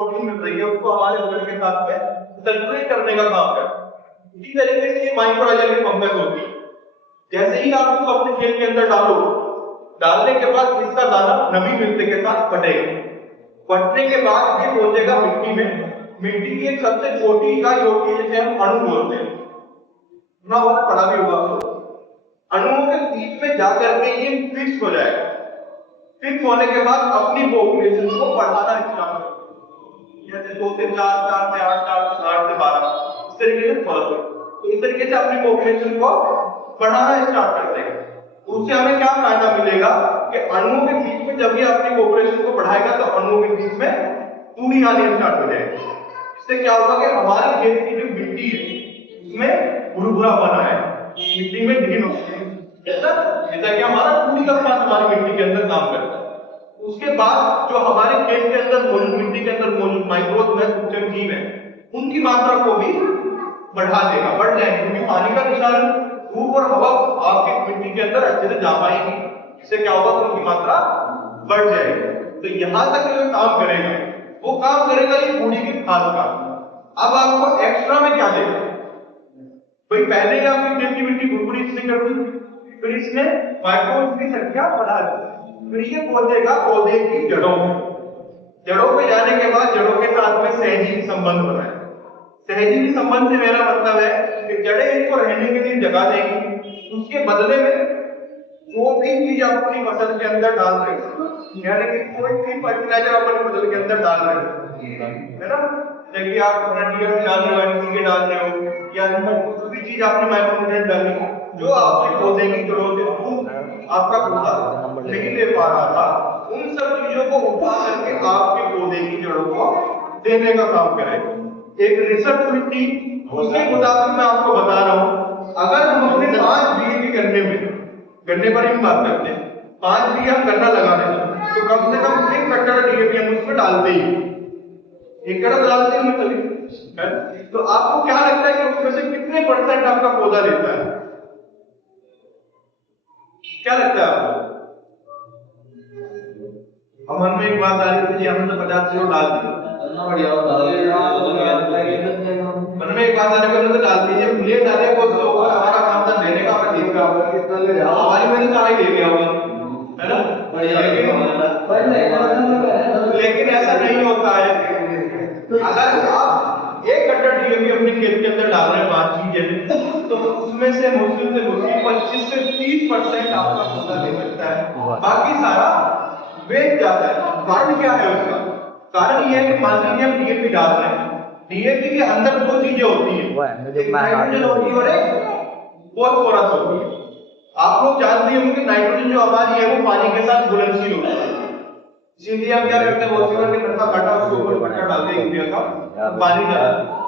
Protein मिल रही है उसको हमारे ब्लड के साथ में सर्कुलेट करने का काम करता है। इसी तरीके से ये माइक्रोराइजल की फंगस होती है। जैसे ही आप इसको अपने खेत के अंदर डालो, डालने के बाद इसका दाना नमी मिलने के साथ फटेगा। फटने के बाद ये पहुंचेगा मिट्टी में। मिट्टी की एक सबसे छोटी इकाई होती है जिसे हम अणु बोलते हैं, सुना होगा, पढ़ा भी होगा। अणुओं के बीच में जाकर के ये फिक्स हो जाएगा। फिक्स होने के बाद अपनी पॉपुलेशन को बढ़ाना स्टार्ट करेगा, जैसे 2 से 4, 4 से 8, 4 से 8 से 12, इस तरीके से फॉलो करेगा। तो इस तरीके से अपनी पॉपुलेशन को बढ़ाना स्टार्ट कर देगा। उससे हमें क्या फायदा मिलेगा कि अणुओं के बीच में जब ये अपनी पॉपुलेशन को बढ़ाएगा तो अणुओं के बीच में दूरी आनी स्टार्ट हो जाएगी। इससे क्या होगा कि हमारे खेत की जो मिट्टी है उसमें भुरभुरा बना है, मिट्टी में ग्रीन होती है, जैसा कि हमारा दूरी का पास हमारी मिट्टी के अंदर काम करता है। उसके बाद जो हमारे खेत के अंदर मौजूद, मिट्टी के अंदर मौजूद माइक्रोब है, सूक्ष्म जीव है, उनकी मात्रा को भी बढ़ा देगा, बढ़ जाएगी, क्योंकि पानी का निशान धूप और हवा आपकी मिट्टी के अंदर अच्छे से जा पाएगी। इससे क्या होगा कि उनकी मात्रा बढ़ जाएगी। तो यहां तक जो काम करेगा वो काम करेगा ये बूढ़ी की खाद का। अब आपको एक्स्ट्रा में क्या देगा भाई, पहले ही आपकी खेत की मिट्टी भुरभुरी इसने कर दी, फिर इसने माइक्रोब की संख्या बढ़ा दी, फिर ये पहुंचेगा पौधे की जड़ों में। जड़ों पे जाने के बाद जड़ों के साथ में सहजीवी संबंध बनाए। सहजीवी संबंध से मेरा मतलब है कि जड़ें इनको रहने के लिए जगह देंगी, उसके बदले में वो भी चीज अपनी फसल के अंदर डाल रहे हो, यानी कि कोई भी फर्टिलाइजर अपनी फसल के अंदर डाल रहे हो, है ना। जैसे आप डीएपी डाल रहे हो, एनपीके डाल रहे हो, या कुछ भी चीज आपने माइक्रोन्यूट्रिएंट डाली जो आपके पौधे की जड़ों से दूर आपका पौधा नहीं ले पा रहा था, उन सब चीजों को उठा करके आपके पौधे की जड़ों को देने का काम करेगा। एक रिसर्च हुई थी, उसके मुताबिक मैं आपको बता रहा हूं, अगर हम अपने 5 बीघे के गन्ने पर ही बात करते हैं, 5 बीघे हम गन्ना लगा रहे हैं, तो कम से कम 1 कट्टा डीएपी हम उसमें डालते ही, 1 कट्टा डालते ही सभी। तो आपको क्या लगता है कि उसमें से कितने % आपका पौधा लेता है? क्या लगता है आपको? अब मन में एक बात आ रही थी, हमने तो 50 किलो डाल दिया, मन में एक बात आ रही है, तो डाल दीजिए, ले डाले वो तो हमारा काम था लेने का, हमें देने का, हमारी मैंने सारा ही ले लिया होगा, है ना। लेकिन ऐसा नहीं होता है। अगर आप 1 कट्टा डीएपी अपने खेत के अंदर डाल रहे हैं 5 बीघे, तो उसमें से मुश्किल 25 से 30% आपका पौधा ले सकता है, बाकी सारा वेस्ट जाता है। कारण क्या है उसका? कारण यह है कि मान लीजिए हम डीएपी डाल रहे हैं, डीएपी के अंदर 2 चीजें होती है, एक नाइट्रोजन होती है और एक फास्फोरस होती है। आप लोग जानते होंगे कि नाइट्रोजन जो हमारी है वो पानी के साथ घुलनशील होती है, इसीलिए हम क्या करते हैं, वॉशिंगर के नलका काटा, उसके ऊपर पट्टा डालते हैं यूरिया का, पानी डालते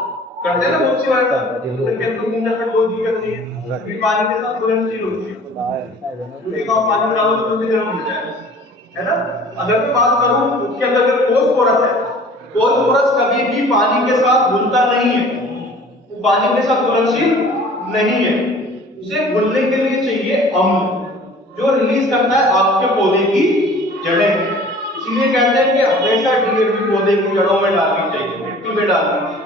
करते हैं ना वॉशिंगर का, लेकिन 2 दिक्कत नहीं है, फिर पानी के साथ घुलनशील होती है, क्योंकि आप पानी डालो तो जल्दी गर्म हो जाएगा, है ना। अगर मैं बात करूं उसके अंदर अगर फास्फोरस है, फास्फोरस कभी भी पानी के साथ घुलता नहीं है, वो पानी के साथ घुलनशील नहीं है, उसे घुलने के लिए चाहिए अम्ल, जो रिलीज करता है आपके पौधे की जड़ें। इसलिए कहते हैं कि हमेशा डीएपी पौधे की जड़ों में डालनी चाहिए, मिट्टी में डालनी चाहिए,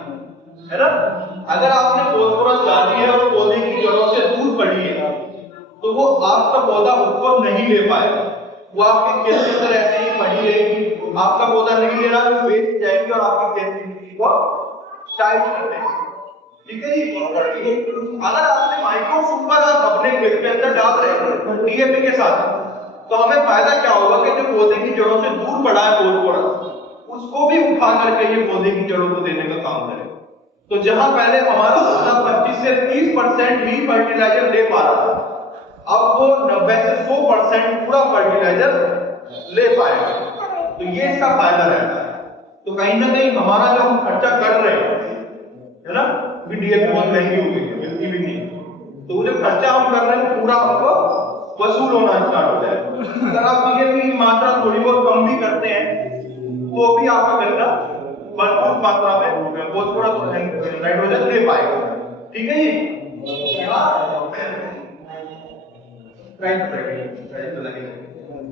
है ना। अगर आपने फास्फोरस डाली है और पौधे की जड़ों से दूर पड़ी है तो वो आपका पौधा उसको नहीं ले पाएगा, वो आपके खेत के अंदर ऐसे ही पड़ी रहेगी, आपका पौधा नहीं ले रहा, वो वेस्ट जाएगी और आपके खेत की मिट्टी को टाइट कर देगी। ठीक है जी। अगर आपने माइक्रो सुपर अपने खेत के अंदर डाल रहे हैं डीएपी के साथ, तो हमें फायदा क्या होगा कि जो पौधे की जड़ों से दूर पड़ा है फास्फोरस, उसको भी उठा करके ये पौधे की जड़ों को देने का काम करेगा। तो जहां पहले हमारा पौधा 25 से 30% ही फर्टिलाइजर ले पा रहा था, अब वो 90 से 100% पूरा फर्टिलाइजर ले पाएगा। तो ये इसका फायदा रहता है। तो कहीं ना कहीं हमारा जो हम खर्चा कर रहे हैं, है ना, डीएपी बहुत महंगी हो गई, मिलती भी नहीं, तो वो जो खर्चा हम कर रहे हैं पूरा हमको वसूल होना स्टार्ट हो जाएगा। अगर आप डीएपी की मात्रा थोड़ी बहुत कम भी करते हैं तो भी आपका गन्ना भरपूर मात्रा में फास्फोरस नाइट्रोजन ले पाएगा। ठीक है जी।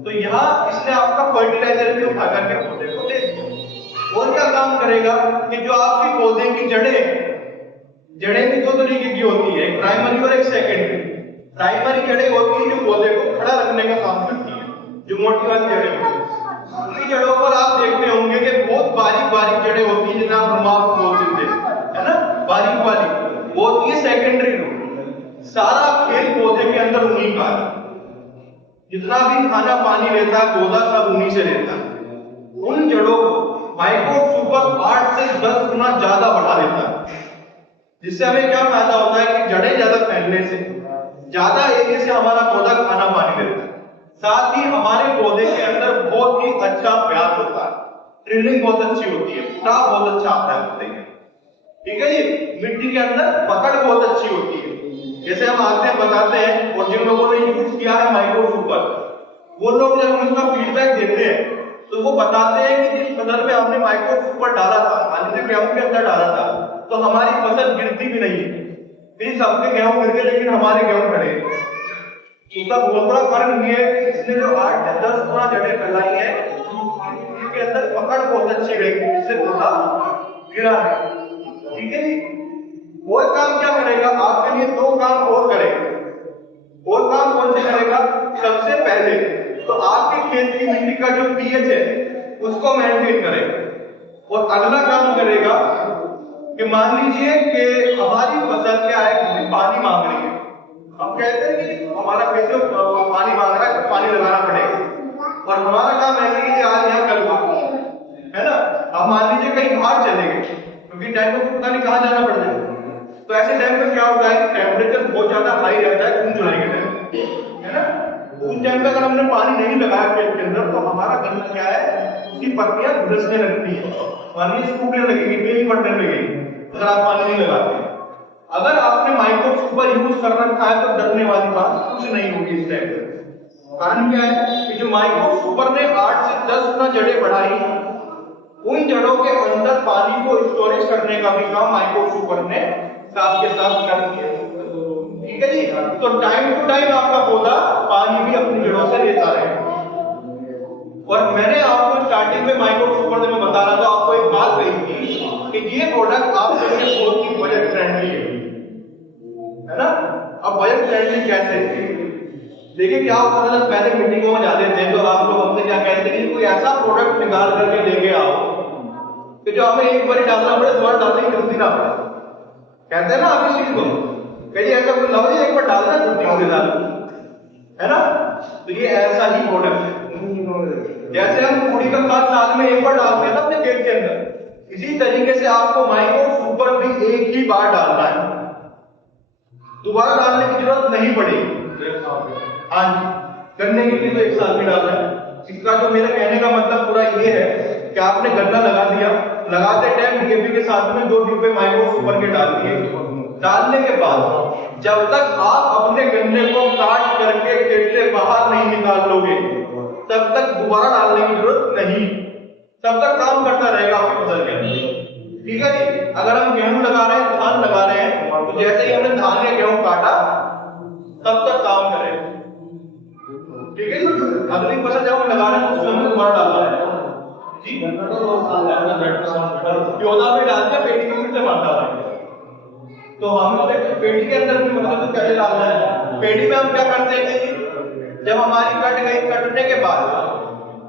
तो यहाँ इसने आपका फर्टिलाइजर भी उठा करके पौधे को दे दिया। और क्या काम करेगा कि जो आपकी पौधे की जड़ें भी दो तरीके की होती है, एक प्राइमरी और एक सेकेंडरी। प्राइमरी जड़ें होती है जो पौधे को खड़ा रखने का काम करती है, जो मोटी वाली जड़ें होती है। उनकी जड़ों पर आप देखते होंगे कि बहुत बारीक बारीक जड़ें होती है, जिन्हें आप रुमाल बोलते थे, है ना, बारीक वाली, वो होती है सेकेंडरी रूट। सारा खेल पौधे के अंदर उन्हीं का है, जितना भी खाना पानी लेता है पौधा सब उन्हीं से लेता है। उन जड़ों को माइक्रोब सुपर 8 से 10 गुना ज्यादा बढ़ा देता है, जिससे हमें क्या फायदा होता है कि जड़ें ज्यादा फैलने से ज्यादा एरिया से हमारा पौधा खाना पानी लेता है। साथ ही हमारे पौधे के अंदर बहुत ही अच्छा ब्याज होता है, ट्रिलिंग बहुत अच्छी होती है, फुटाव बहुत अच्छा आता है पौधे में, ठीक है जी। मिट्टी के अंदर पकड़ बहुत अच्छी होती है। जैसे हम आते हैं बताते हैं, और जिन लोगों ने यूज किया है माइक्रो सुपर, वो लोग जब हम इसका फीडबैक देते हैं तो वो बताते हैं कि जिस फसल में हमने माइक्रो सुपर डाला था, मान लीजिए गेहूं के अंदर डाला था, तो हमारी फसल गिरती भी नहीं है। फिर सबके गेहूं गिर गए लेकिन हमारे गेहूं खड़े। इसका बहुत बड़ा कारण ये है कि इसने जो 8 से 10 गुना जड़ें फैलाई है, इसके अंदर पकड़ बहुत अच्छी रहेगी, जिससे पौधा गिरा है, ठीक है जी। और काम क्या करेगा आपके लिए, 2 काम और करेगा। और काम कौन से करेगा? सबसे पहले तो आपके खेत की मिट्टी का जो पीएच है उसको मेंटेन करेगा, और अगला काम करेगा कि मान लीजिए कि हमारी फसल क्या है कि पानी मांग रही है, हम कहते हैं कि हमारा खेत जो पानी मांग रहा है तो पानी लगाना पड़ेगा, और हमारा काम ऐसे ही आज यहाँ कर लो, है ना। अब मान लीजिए कहीं बाहर चले गए, क्योंकि टाइम को पता नहीं कहाँ जाना पड़ जाए, तो ऐसे टाइम पे क्या होता है, टेम्परेचर बहुत ज्यादा हाई रहता है जून जुलाई के टाइम, है ना। उस टाइम पे अगर हमने पानी नहीं लगाया खेत के अंदर तो हमारा गन्ना क्या है, उसकी पत्तियां झुलसने लगती है, पानी सूखने लगेगी, पीली पड़ने लगेगी अगर आप पानी नहीं लगाते। अगर आपने माइक्रो सुपर यूज कर रखा है तो डरने वाली बात कुछ नहीं होगी इस टाइम पे। कारण क्या है कि जो माइक्रो सुपर ने 8 से 10 गुना जड़ें बढ़ाई, उन जड़ों के अंदर पानी को स्टोरेज करने का भी काम माइक्रो सुपर ने साथ के साथ कर दिया, ठीक है जी। तो टाइम टू टाइम आपका पौधा पानी भी अपनी जड़ों से लेता रहे। और मैंने आपको स्टार्टिंग में माइक्रो सुपर में बता रहा था, आपको एक बात कही थी कि ये प्रोडक्ट आपके लिए बहुत ही बजट फ्रेंडली है ना। अब बजट फ्रेंडली कैसे? देखिए क्या होता है, जब पहले मीटिंगों में जाते थे तो आप लोग हमसे क्या कहते थे कि कोई ऐसा प्रोडक्ट निकाल करके लेके आओ कि जो हमें एक बार डालना पड़े, दोबारा डालने की जरूरत ना पड़े। कहते हैं ना आप इस चीज को, कहिए ऐसा कोई लाओ जी, एक बार डालना छुट्टी होने डाल, है ना। तो ये ऐसा ही प्रोडक्ट है, जैसे हम कूड़ी का खाद साल में एक बार डालते हैं ना अपने खेत के अंदर, इसी तरीके से आपको माइक्रो सुपर भी एक ही बार डालना है, दोबारा डालने की जरूरत नहीं पड़ेगी। हाँ जी, गन्ने के लिए तो 1 साल भी डालना है। इसका जो मेरे कहने का मतलब पूरा ये है कि आपने गन्ना लगा दिया, लगाते टाइम डीएपी के साथ में 2 डिब्बे माइक्रो सुपर के डाल दिए। डालने के बाद जब तक आप अपने गन्ने को काट करके खेत से बाहर नहीं निकाल लोगे, तब तक दोबारा डालने की जरूरत नहीं, तब तक काम करता रहेगा आपकी फसल के अंदर, ठीक है जी। अगर हम गेहूं लगा रहे हैं, धान लगा रहे हैं, तो जैसे ही हमने धान या गेहूं काटा तब तक काम करें, ठीक है। अगली फसल जब हम लगा रहे हैं तो उसमें हमें दोबारा डालना है जी। प्योदा में डालते हैं, पेटी में से मारता है, तो हम पेटी के अंदर भी मतलब तो कैसे डालना है। पेटी में हम क्या करते हैं कि जब हमारी कट गई, कटने के बाद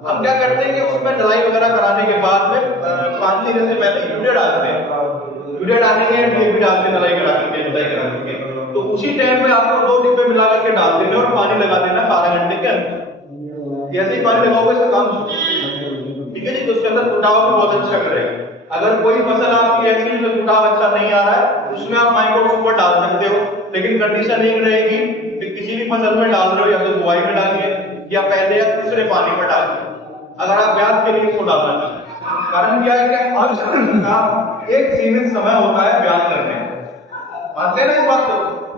हम क्या करते हैं कि उसमें ढलाई वगैरह कराने के बाद में पानी देने से पहले यूरिया डालते हैं। यूरिया डालेंगे, डीएपी डालते हैं, ढलाई करा करके, ढलाई करा करके, तो उसी टाइम में आपको 2 डिब्बे मिला करके डाल देना और पानी लगा देना 12 घंटे के अंदर। जैसे ही पानी लगाओगे इसका काम शुरू, ठीक है जी। तो उसके अंदर फुटाव भी बहुत अच्छा करेगा। अगर कोई फसल आपकी ऐसी है जो फुटाव अच्छा नहीं आ रहा है, उसमें आप माइक्रो सुपर डाल सकते हो, लेकिन कंडीशन एक रहेगी कि किसी भी फसल में डाल रहे हो या तो बुआई में डालिए या पहले या दूसरे पानी में डालिए, अगर आप ब्याज के लिए इसको डालना चाहते हैं। कारण क्या है कि हर फसल का एक सीमित समय होता है ब्याज करने का, मानते हैं ना इस बात को।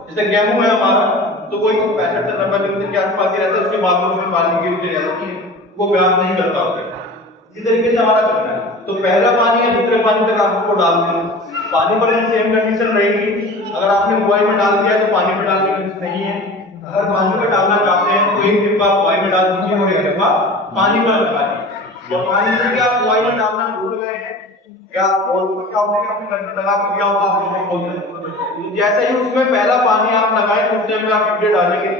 जैसे गेहूं है हमारा, तो कोई 65 से 90 दिन के आसपास ही रहता है, उसके बाद में उसमें पानी गिर जाती है, वो ब्याज नहीं करता होता। इसी तरीके से हमारा करना है, तो पहला पानी या दूसरे पानी तक आप उसको डाल दें, पानी पर भी सेम कंडीशन रहेगी। अगर आपने बुआई में डाल दिया तो पानी में डालने की जरूरत नहीं है। अगर पानी में डालना चाहते हैं तो 1 डिब्बा बुआई में डाल दीजिए और 1 डिब्बा पानी में लगा दीजिए। और मान लीजिए कि आप बुआई में डालना भूल गए हैं क्या क्या आपने अपने घर में लगा के दिया होगा, आप बोलते हैं जैसे ही उसमें पहला पानी आप लगाए उस टाइम में आप यूरिया डालेंगे,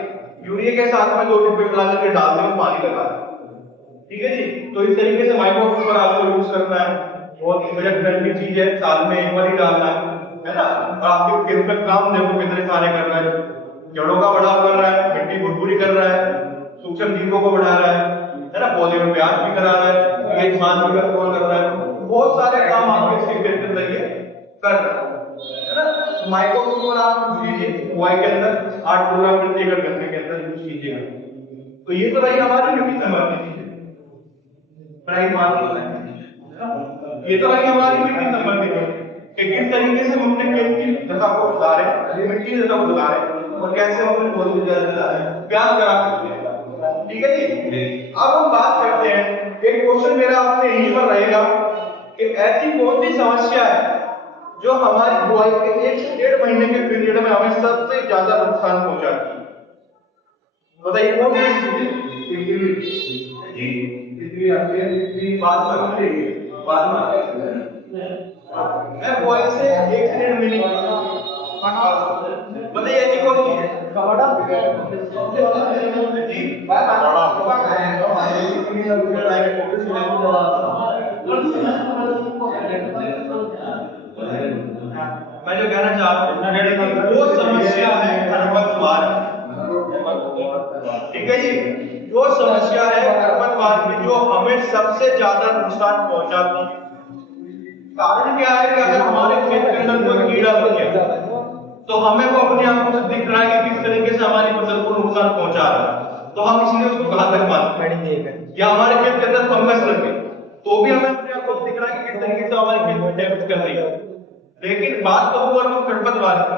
यूरिया के साथ में 2 डिब्बे मिला करके डाल दें पानी लगा, ठीक है जी। तो इस तरीके से माइक्रोफिल्टर आपको यूज करना है, बहुत ही बजट फ्रेंडली चीज है, साल में एक बार ही डालना है ना। आपके खेत में काम देखो कितने सारे कर रहा है, जड़ों का बढ़ाव कर रहा है, मिट्टी भुरभुरी कर रहा है, सूक्ष्म जीवों को बढ़ा रहा है ना, पौधे में प्याज भी करा रहा है, पीएच मान भी कंट्रोल कर रहा है, बहुत सारे काम आपके इसके खेत के अंदर ये कर रहा है ना। तो माइक्रोफिल्टर आप यूज कीजिए बुआई के अंदर 8 बोरा प्रति एकड़ करने के अंदर यूज कीजिएगा। तो ये तो रही हमारी मिट्टी संबंधी चीजें, ये तो रही हमारी मिट्टी संबंधी कि किस तरीके से हम अपने खेत की दशा को सुधारें, मिट्टी की दशा को सुधारें और कैसे हम अपने पौधों को प्यार करा सकते हैं, ठीक है जी। अब हम बात करते हैं, एक क्वेश्चन मेरा आपसे यहीं पर रहेगा कि ऐसी कौन सी समस्या है जो हमारी बुआई के 1 से 1.5 महीने के पीरियड में हमें सबसे ज्यादा नुकसान पहुंचाती है, बताइए कौन सी जी। इतनी आपके बात मैं बुआई से 1 से 1.5 महीने बताइए ऐसी कौन सी है मैं जो कहना चाह रहा हूँ वो समस्या है खरपतवार, ठीक है जी। जो समस्या है खरपतवार की जो हमें सबसे ज्यादा नुकसान पहुंचाती है, कारण क्या है कि अगर हमारे खेत के अंदर कोई कीड़ा लग गया तो हमें वो अपनी आंखों से दिख रहा है कि किस तरीके से हमारी फसल को नुकसान पहुंचा रहा है, तो हम इसलिए उसको घातक मानते हैं। या हमारे खेत के अंदर फंगस लग गई तो भी हमें अपनी आंखों से दिख रहा है कि किस तरीके से हमारे खेत में डैमेज कर रही है। लेकिन बात तो हुआ हम खरपतवार की,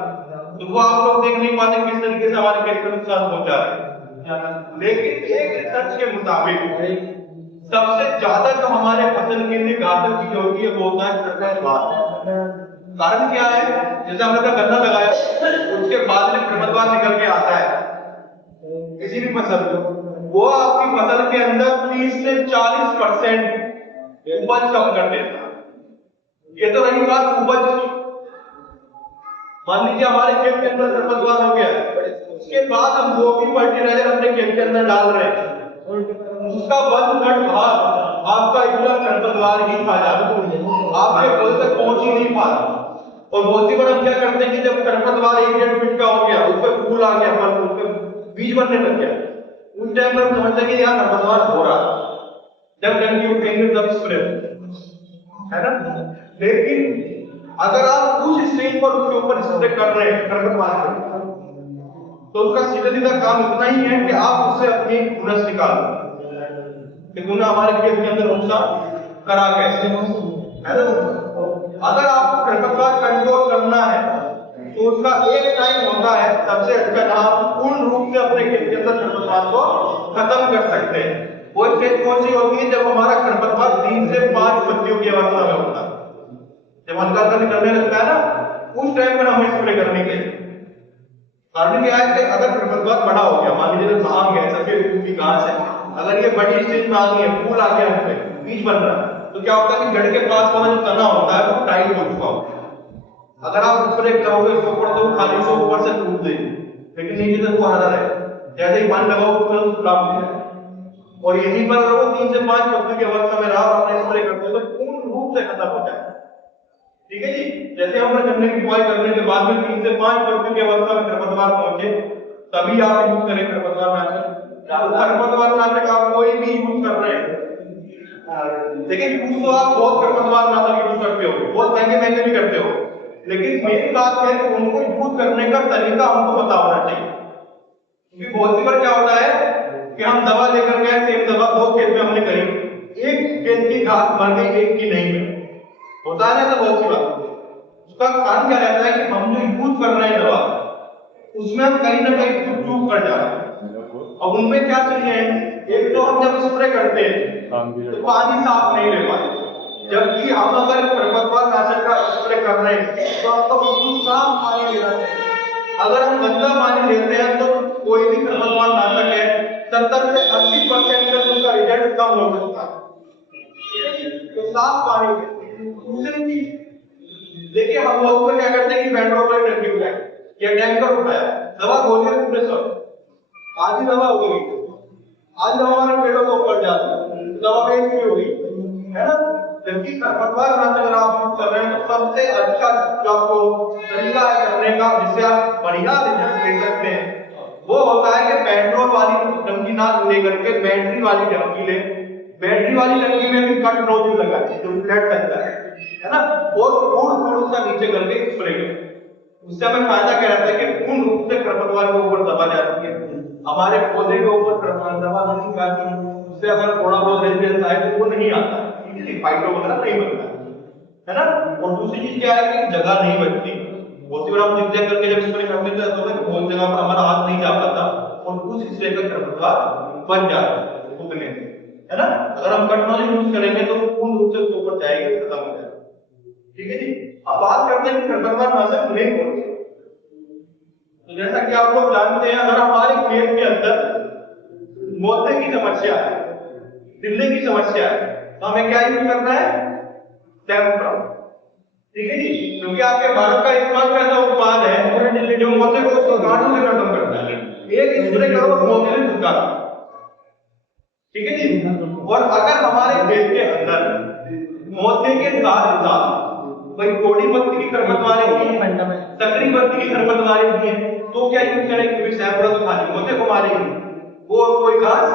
तो वो आप लोग देख नहीं पाते किस तरीके से हमारे खेत को नुकसान पहुंचा रहे हैं। लेकिन एक रिसर्च के मुताबिक सबसे ज्यादा जो हमारे फसल के लिए घातक चीज होती है वो होता है खरपतवार। कारण क्या है, जैसे हमने तो गन्ना लगाया उसके बाद में खरपतवार निकल के आता है किसी भी फसल को, वो आपकी फसल के अंदर 30 से 40% उपज कम कर देता है। ये तो रही बात उपज की। मान लीजिए हमारे खेत के अंदर खरपतवार हो गया, उसके बाद हम जो भी फर्टिलाइजर अपने खेत के अंदर डाल रहे हैं उसका 1/3 भाग आपका इतना खरपतवार ही खा जाता है, आपके पौधे तक पहुंच ही नहीं पाता। और बहुत सी बार हम क्या करते हैं कि जब खरपतवार 1-1.5 फीट का हो गया, उस पर फूल आ गया, फल उस पर बीज बनने लग गया, उस टाइम पर हम समझते हैं कि यहाँ खरपतवार हो रहा है, जब डंकी उठेंगे तब स्प्रे है ना। लेकिन अगर आप उस स्टेज पर उसके ऊपर स्प्रे कर रहे हैं खरपतवार पर, तो उसका सीधा सीधा काम इतना ही है कि आप उससे अपनी घुनस निकालो कि गुना हमारे खेत के अंदर नुकसान करा कैसे, है ना। अगर आपको खरपतवार कंट्रोल करना है तो उसका एक टाइम होता है सबसे अच्छा जहां पूर्ण रूप से अपने खेत के अंदर खरपतवार को खत्म कर सकते हैं। वो स्टेज कौन सी होती है, जब हमारा खरपतवार 3 से 5 पत्तियों की अवस्था में होता है, जब हल्का हल्का निकलने लगता है ना, उस टाइम पर हमें स्प्रे करनी चाहिए। कारण क्या है कि अगर खरपतवार बड़ा हो गया, मान लीजिए भांग है, सफेद फूल की घास है, अगर ये बड़ी स्टेज में आ गई है, फूल आ गया है, बीज बन रहा है, तो क्या होता है कि जड़ के पास वाला जो तना होता है वो टाइट हो चुका होता है। अगर आप स्प्रे करोगे उसके ऊपर तो खाली से ऊपर से फूल देगी, लेकिन नीचे तक वो हरा रहे, जैसे ही पानी लगाओ तुरंत फुलाव हो जाए। और यहीं पर अगर वो 3 से 5 पत्ती की अवस्था में रहा और आपने स्प्रे कर दिया तो पूर्ण रूप से खत्म हो जाए, ठीक है जी। जैसे हमने गन्ने की बुआई करने के बाद में 3 से 5 पत्ती की अवस्था में खरपतवार पहुंचे, तभी आप यूज करें खरपतवार नाशक। खरपतवार नाशक आप कोई भी यूज कर रहे हैं, लेकिन यूज तो आप बहुत खरपतवार नाशक यूज करते हो, बहुत महंगे महंगे भी करते हो, लेकिन मेरी बात है कि उनको यूज करने का तरीका हमको पता होना चाहिए। क्योंकि बहुत सी बार क्या होता है कि हम दवा लेकर गए, सेम दवा 2 खेत में हमने करी, एक खेत की घास मर गई, एक की नहीं है, होता है ना। तो बहुत सी बात उसका कारण क्या रहता है कि हम जो यूज कर रहे हैं दवा उसमें हम कहीं ना कहीं कुछ चूक कर जा रहे हैं। अब उनमें क्या चीजें, एक तो हम जब स्प्रे करते हैं तो पानी साफ नहीं ले पाते, जबकि हम अगर खरपतवार नाशक का स्प्रे कर रहे हैं तो आपको बिल्कुल साफ पानी लेना चाहिए। अगर हम गंदा पानी लेते हैं तो कोई भी खरपतवार नाशक है 70 से 80% तक उसका रिजल्ट कम हो सकता है, तो साफ पानी दूसरी चीज देखिए, हम लोग तो क्या करते हैं कि पेट्रोल वाली टंकी उठाए या टैंकर उठाया, दवा खोलिए पूरे सब आधी दवा हो गई, आज दवा हमारे पेड़ों को ऊपर जाती है, दवा वेस्ट भी हो गई, है ना। जबकि खरपतवार नाशक अगर आप यूज कर रहे हैं तो सबसे अच्छा जो आपको तरीका है करने का, जिससे आप बढ़िया रिजल्ट ले सकते हैं, वो होता है कि पेट्रोल वाली टंकी ना लेकर के बैटरी वाली टंकी ले। बैटरी वाली टंकी में भी कट नोजल लगाए जो फ्लैट रहता है ना, और थोड़ा सा नीचे करके स्प्रे करें। उससे हमें फायदा क्या रहता है कि पूर्ण रूप से खरपतवार के ऊपर दबा जाती है, हमारे पौधे के ऊपर दबा नहीं जाती, उससे अगर थोड़ा बहुत रेजिस्टेंस आए तो वो नहीं आता, फाइटो वगैरह नहीं बनता, है ना। और दूसरी चीज क्या है कि जगह नहीं बचती, बहुत सी बार हम जिग करके जब स्प्रे करते हैं तो बहुत जगह पर हमारा हाथ नहीं जा पाता और कुछ हिस्से का खरपतवार बन जाता है उगने से, है ना। अगर हम कटनॉल यूज करेंगे तो पूर्ण रूप से उसके ऊपर जाएगी, खत्म हो जाएगा। ठीक है जी। अब बात करते हैं खरपतवार नाशक नहीं होते। तो जैसा कि आप लोग जानते हैं, अगर हमारे खेत के अंदर मोते की समस्या है, दिल्ली की समस्या है, तो हमें क्या यूज करना है? टेम्परा। ठीक है जी, क्योंकि आपके भारत का एकमात्र ऐसा उत्पाद है जो मोते को उसके कांटों से खत्म करता है। एक स्प्रे करो और मोते से छुटकारा। ठीक है जी। और अगर हमारे खेत के अंदर मोते के साथ साथ कोई कोड़ी पत्ती की खरपतवार है, सकरी पत्ती की खरपतवार है, तो क्या यूज करेंगे? क्योंकि सैंपल तो खाली मोते को मारेगी, वो कोई घास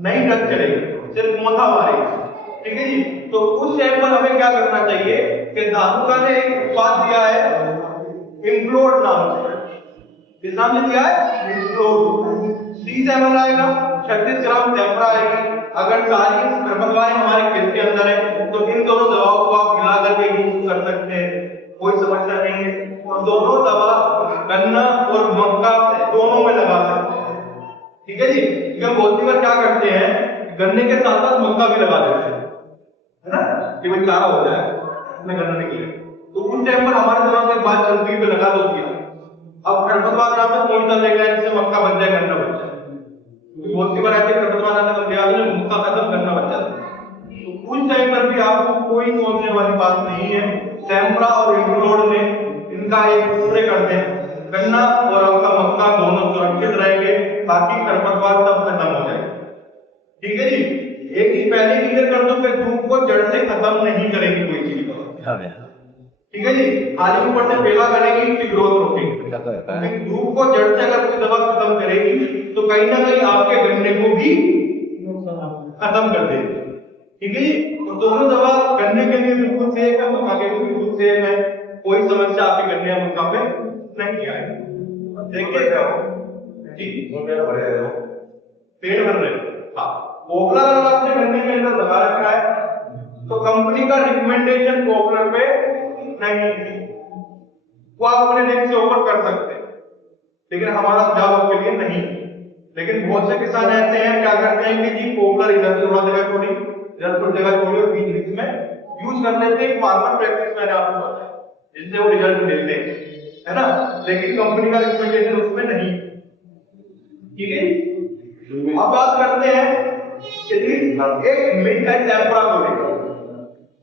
नहीं रख चलेगी, सिर्फ मोथा मारेगी। ठीक है जी। तो उस टाइम पर हमें क्या करना चाहिए कि धानुका ने एक उत्पाद दिया है इम्प्लोड नाम से। किस नाम से दिया है? इम्प्लोड। 30 ml आएगा, 36 ग्राम टेम्परा आएगी। अगर सारी खरपतवारें हमारे खेत के अंदर है तो इन दोनों दवाओं को आप मिला करके यूज कर सकते हैं, कोई समस्या नहीं है। और दोनों दवा गन्ना और मक्का दोनों में लगा सकते हैं। ठीक है जी। क्योंकि बहुत सी बार क्या करते हैं, गन्ने के साथ साथ मक्का भी लगा देते हैं, है ना, कि भाई चारा हो जाए उसमें गन्ना निकले। तो उस टाइम पर हमारे दिमाग में एक बात चलती है, लगा दो दिया, अब खरपतवार नाम से कौन सा लेगा जिससे मक्का बच जाए, गन्ना बच जाए। क्योंकि बहुत सी बार ऐसे खरपतवार आने लग गया है मक्का खत्म, गन्ना बच जाता है। तो उस टाइम पर भी आपको कोई सोचने वाली बात नहीं है, सैम्प्रा और इम्प्लोड ने इनका एक स्प्रे कर दें, गन्ना और आपका मक्का दोनों सुरक्षित रहेंगे, बाकी खरपतवार सब खत्म हो जाएंगे। ठीक है जी। एक चीज पहले क्लियर कर दो कि धूप को जड़ से खत्म नहीं करेगी कोई चीज। ठीक है जी। खाली ऊपर से पेला करेगी, उसकी ग्रोथ रोकेगी। धूप को जड़ से अगर कोई दवा खत्म करेगी तो कहीं ना कहीं आपके गन्ने को भी खत्म कर देगी। ठीक है जी। तो दोनों दवा गन्ने के लिए बिल्कुल सेफ है, मक्का के लिए बिल्कुल सेफ है, कोई समस्या आपके गन्ने या मक्का पे नहीं आएगी। देखिए जी, पेड़ भर रहे हो, हाँ, पोपला अगर आपने गन्ने के अंदर लगा रखा है तो कंपनी का रिकमेंडेशन पॉपुलर पे नहीं है, वो आप अपने नेम से ऊपर कर सकते हैं, लेकिन हमारा सुझाव आपके लिए नहीं। लेकिन बहुत से किसान ऐसे हैं क्या करते हैं कि जी पॉपुलर इधर थोड़ा जगह छोड़ी, इधर थोड़ी जगह छोड़ी और बीच बीच में यूज कर लेते हैं। फार्मर प्रैक्टिस मैंने आपको बताया जिससे वो रिजल्ट मिलते हैं, है ना, लेकिन कंपनी का रिकमेंडेशन उसमें नहीं। ठीक है। अब बात करते हैं एक मिथ है सैंप्रा को लेकर।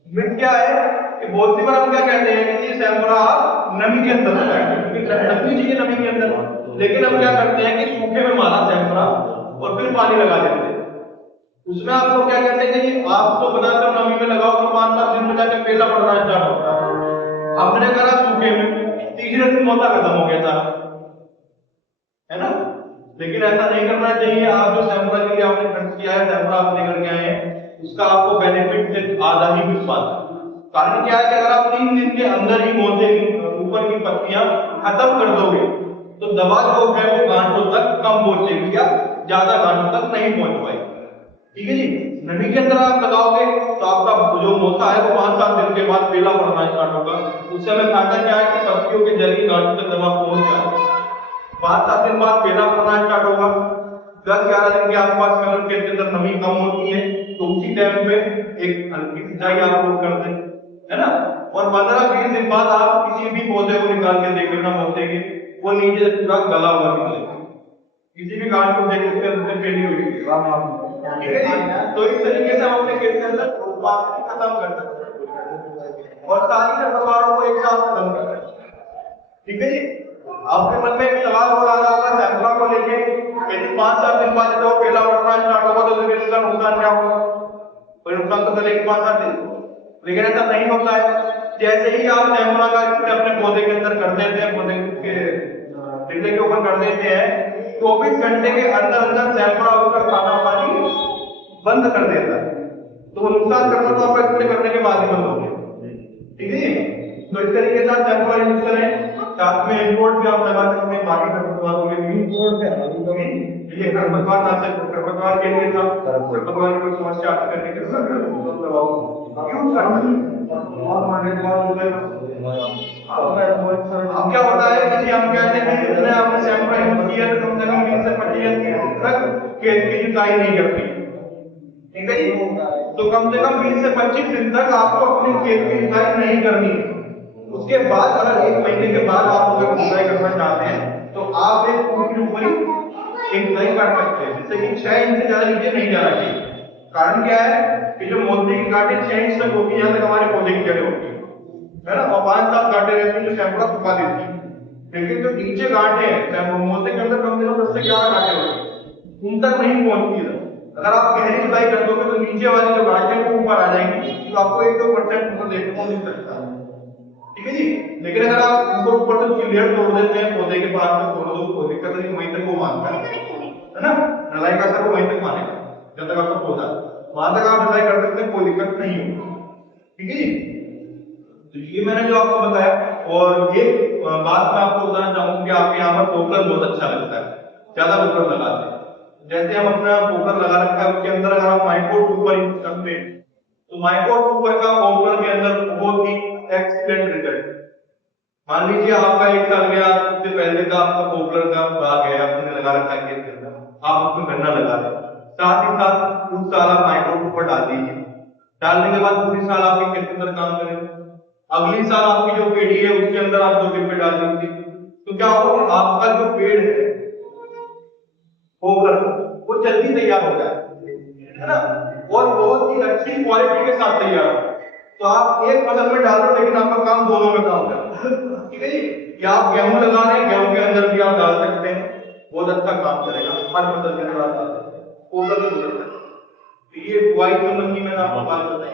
मिथ क्या है कि बहुत सी बार हम क्या कहते हैं कि ये सैंप्रा आप नमी के अंदर लगाएंगे, क्योंकि रखनी चाहिए नमी के अंदर, लेकिन हम क्या करते हैं कि सूखे में मारा सैंप्रा और फिर पानी लगा देते हैं। उसमें आप लोग क्या कहते हैं कि आप तो बनाकर नमी में लगाओ तो 5-7 दिन में जाकर पेला पड़ना स्टार्ट होता है। हमने करा सूखे में, तीसरे दिन मोता खत्म हो गया था, है ना। लेकिन ऐसा नहीं करना चाहिए। आप जो सैंपल के लिए आपने खर्च किया है, सैंपल आप लेकर के आए हैं, उसका आपको बेनिफिट से आधा ही मिल पाता है। कारण क्या है कि अगर आप 3 दिन के अंदर ही मोते की ऊपर की पत्तियां खत्म कर दोगे तो दवा जो है वो गांठों तक कम पहुंचेगी या ज्यादा गांठों तक नहीं पहुंच पाएगी। ठीक है जी। नमी के अंदर आप लगाओगे तो आपका जो मोता है वो 5-7 दिन के बाद पेला पड़ना स्टार्ट होगा। उससे हमें फायदा क्या है कि पत्तियों के जरिए गांठों तक दवा पहुंच जाएगी। 5-7 दिन बाद पेला पड़ना स्टार्ट होगा। 10-11 दिन के आसपास में अगर खेत के अंदर नमी कम होती है तो उसी टाइम पे एक हल्की सिंचाई आप लोग कर दें, है ना। और 15-20 दिन बाद आप किसी भी पौधे को निकाल के देख लेना मोते के, वो नीचे से पूरा गला हुआ निकलेगा, किसी भी गांठ को देख के अंदर फैली हुई। ठीक है जी। तो इस तरीके से हम अपने खेत के अंदर उत्पाद को खत्म कर सकते हैं। और सारी खरपतवारों को एक साथ खत्म कर रहे हैं। ठीक है जी। आपके मन में एक सवाल और आ रहा होगा सैंपला को लेके, यदि 5-7 दिन बाद जब पहला बढ़ना स्टार्ट होगा तो फिर इसका नुकसान क्या होगा? कोई नुकसान तो करेगा 5-7 दिन, लेकिन ऐसा नहीं होता है। जैसे ही आप सैंपला का अपने पौधे के अंदर कर देते हैं, पौधे के टिल्ले के ऊपर कर देते हैं, 24 घंटे के अंदर अंदर सैंपला उसका खाना पानी बंद कर देता है। तो वो नुकसान करना तो आपका इससे करने के बाद ही बंद हो गया। ठीक है। तो इस तरीके से आप सैंपला यूज करें। साथ में इम्पोर्ट भी आप लगा सकते हैं बाकी खरपतवारों के लिए। इम्पोर्ट है ये खरपतवार नाशक, खरपतवार के लिए था, खरपतवार की कोई समस्या आती करने के यूज करना। अब क्या होता है कि हम कहते हैं जितने आपने सैंपल यूज किया तो कम से कम 20 से 25 दिन तक खेत की जुताई नहीं करनी। ठीक है जी। तो कम से कम 20 से 25 दिन तक आपको अपने खेत की जुताई नहीं करनी। उसके बाद अगर 1 महीने के बाद आप अगर जुताई करना चाहते हैं तो आप एक फुट के ऊपर ही एक जुताई कर सकते हैं, जिससे कि 6 इंच से ज्यादा नीचे नहीं जाना चाहिए। कारण क्या है कि जो मोती की गांठें 6 इंच तक होती है, जहां तक हमारे पौधे की जड़ें होती है ना, और 5-7 गांठें रहती है जो सैंपला फुका देती है। लेकिन जो नीचे गांठें हैं मोती के अंदर कम से कम 10 से 11 गांठें होती है, उन तक नहीं पहुंचती है। अगर आप गहरी जुताई कर दोगे तो नीचे वाली जो गांठें हैं वो ऊपर आ जाएंगी, तो आपको 1-2% ऊपर देखने को मिल सकता है। ठीक है जी। लेकिन अगर आप उनको ऊपर से उसकी लेयर तोड़ देते हैं, पौधे के पास में तोड़ दो, कोई दिक्कत नहीं, वहीं तक वो मानता है ना, ढलाई का असर वो वहीं तक मानेगा जब तक आपका पौधा वहां तक आप ढलाई कर सकते हैं, कोई दिक्कत नहीं होगी। ठीक है जी। तो ये मैंने जो आपको बताया, और ये बात मैं आपको बताना चाहूंगा कि आपके यहाँ पर पोपलर बहुत अच्छा लगता है, ज्यादा पोपलर लगाते हैं। जैसे हम अपना पोपलर लगा रखा है, उसके अंदर अगर आप माइक्रो सुपर यूज करते हैं तो माइक्रो सुपर का पोपलर के अंदर बहुत ही एक्सीलेंट रिजल्ट। मान लीजिए आपका 1 साल गया, उससे पहले का आपका पोपलर का बाग है, आपने लगा रखा है खेत के अंदर, आप उसमें गन्ना लगा रहे हैं, साथ ही साथ उस साल आप माइक्रो सुपर डाल दीजिए। डालने के बाद पूरी साल आपके खेत के अंदर काम करें, अगली साल आपकी जो पेड़ी है उसके अंदर आप 2 डिब्बे डाल दीजिए, तो क्या होगा कि आपका जो पेड़ है पोपलर वो जल्दी तैयार हो जाए, है ना, और बहुत ही अच्छी क्वालिटी के साथ तैयार हो। तो आप एक फसल में डाल रहे हो लेकिन आपका काम दोनों में काम कर। ठीक है जी। या आप गेहूं लगा रहे हैं, गेहूं के अंदर भी आप डाल सकते हैं, बहुत अच्छा काम करेगा, हर फसल के अंदर आप डाल सकते हैं, पोपलर भी बहुत अच्छा है। तो ये बुआई संबंधी मैंने आपको बात बताई।